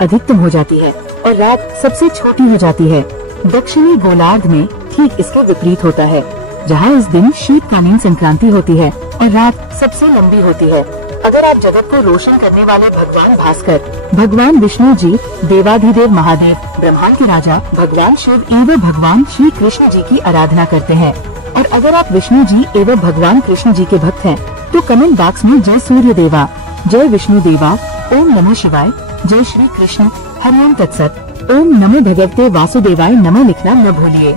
अधिकतम हो जाती है और रात सबसे छोटी हो जाती है। दक्षिणी गोलार्ध में ठीक इसके विपरीत होता है, जहाँ इस दिन शीतकालीन संक्रांति होती है और रात सबसे लंबी होती है। अगर आप जगत को रोशन करने वाले भगवान भास्कर, भगवान विष्णु जी, देवाधिदेव महादेव, ब्रह्मांड के राजा भगवान शिव एवं भगवान श्री कृष्ण जी की आराधना करते हैं और अगर आप विष्णु जी एवं भगवान कृष्ण जी के भक्त हैं, तो कमेंट बॉक्स में जय सूर्य देवा, जय विष्णु देवा, ओम नमः शिवाय, जय श्री कृष्ण, हरिओम तत्सत, ओम नमो भगवते वासुदेवाय नमः लिखना न भूलिए।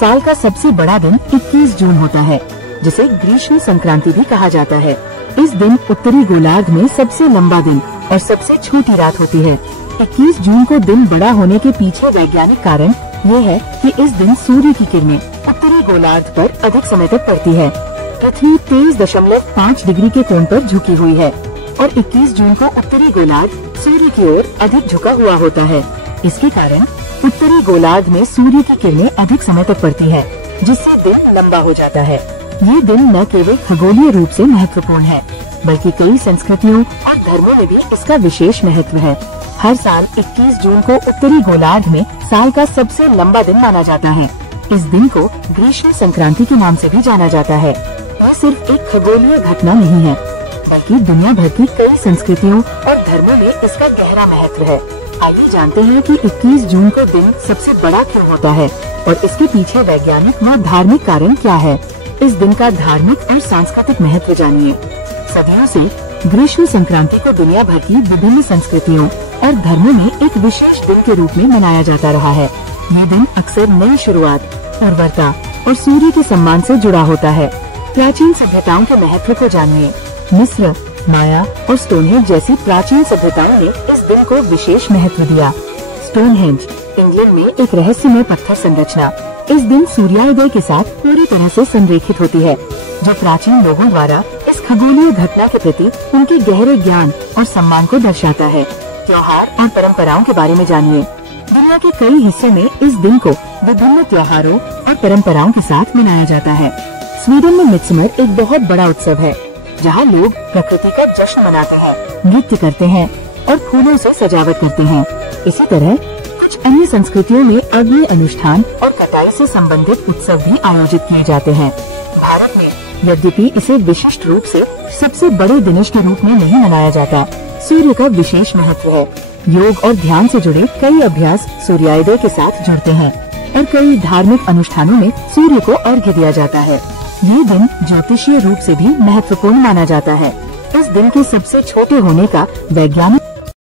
साल का सबसे बड़ा दिन 21 जून होता है, जिसे ग्रीष्म संक्रांति भी कहा जाता है। इस दिन उत्तरी गोलार्ध में सबसे लंबा दिन और सबसे छोटी रात होती है। 21 जून को दिन बड़ा होने के पीछे वैज्ञानिक कारण ये है कि इस दिन सूर्य की किरणें उत्तरी गोलार्ध पर अधिक समय तक पड़ती है। पृथ्वी 23.5 डिग्री के कोण पर झुकी हुई है और 21 जून को उत्तरी गोलार्ध सूर्य की ओर अधिक झुका हुआ होता है। इसके कारण उत्तरी गोलार्ध में सूर्य की किरणें अधिक समय तक पड़ती है, जिससे दिन लंबा हो जाता है। ये दिन न केवल खगोलीय रूप से महत्वपूर्ण है, बल्कि कई संस्कृतियों और धर्मों में भी इसका विशेष महत्व है। हर साल 21 जून को उत्तरी गोलार्ध में साल का सबसे लंबा दिन माना जाता है। इस दिन को ग्रीष्म संक्रांति के नाम से भी जाना जाता है। यह सिर्फ एक खगोलीय घटना नहीं है, बल्कि दुनिया भर की कई संस्कृतियों और धर्मों में इसका गहरा महत्व है। आइए जानते हैं कि 21 जून को दिन सबसे बड़ा क्यों होता है और इसके पीछे वैज्ञानिक व धार्मिक कारण क्या है। इस दिन का धार्मिक और सांस्कृतिक महत्व जानिए। सदियों से ग्रीष्म संक्रांति को दुनिया भर की विभिन्न संस्कृतियों और धर्मों में एक विशेष दिन के रूप में मनाया जाता रहा है। ये दिन अक्सर नई शुरुआत, उर्वरता और सूर्य के सम्मान से जुड़ा होता है। प्राचीन सभ्यताओं के महत्व को जानिए। मिस्र, माया और स्टोनहेंज जैसी प्राचीन सभ्यताओं ने इस दिन को विशेष महत्व दिया। स्टोनहेंज इंग्लैंड में एक रहस्यमय पत्थर संरचना इस दिन सूर्योदय के साथ पूरी तरह से संरेखित होती है, जो प्राचीन लोगों द्वारा इस खगोलीय घटना के प्रति उनके गहरे ज्ञान और सम्मान को दर्शाता है। त्योहार और परंपराओं के बारे में जानिए। दुनिया के कई हिस्सों में इस दिन को विभिन्न त्योहारों और परंपराओं के साथ मनाया जाता है। स्वीडन में मिडसमर एक बहुत बड़ा उत्सव है, जहाँ लोग प्रकृति का जश्न मनाते हैं, नृत्य करते हैं और फूलों से सजावट करते हैं। इसी तरह कुछ अन्य संस्कृतियों में अग्नि अनुष्ठान और कटाई से संबंधित उत्सव भी आयोजित किए जाते हैं। भारत में यद्यपि इसे विशिष्ट रूप से सबसे बड़े दिवस के रूप में नहीं मनाया जाता, सूर्य का विशेष महत्व है। योग और ध्यान से जुड़े कई अभ्यास सूर्योदय के साथ जुड़ते हैं और कई धार्मिक अनुष्ठानों में सूर्य को अर्घ्य दिया जाता है। ये दिन ज्योतिषीय रूप से भी महत्वपूर्ण माना जाता है। इस दिन के सबसे छोटे होने का वैज्ञानिक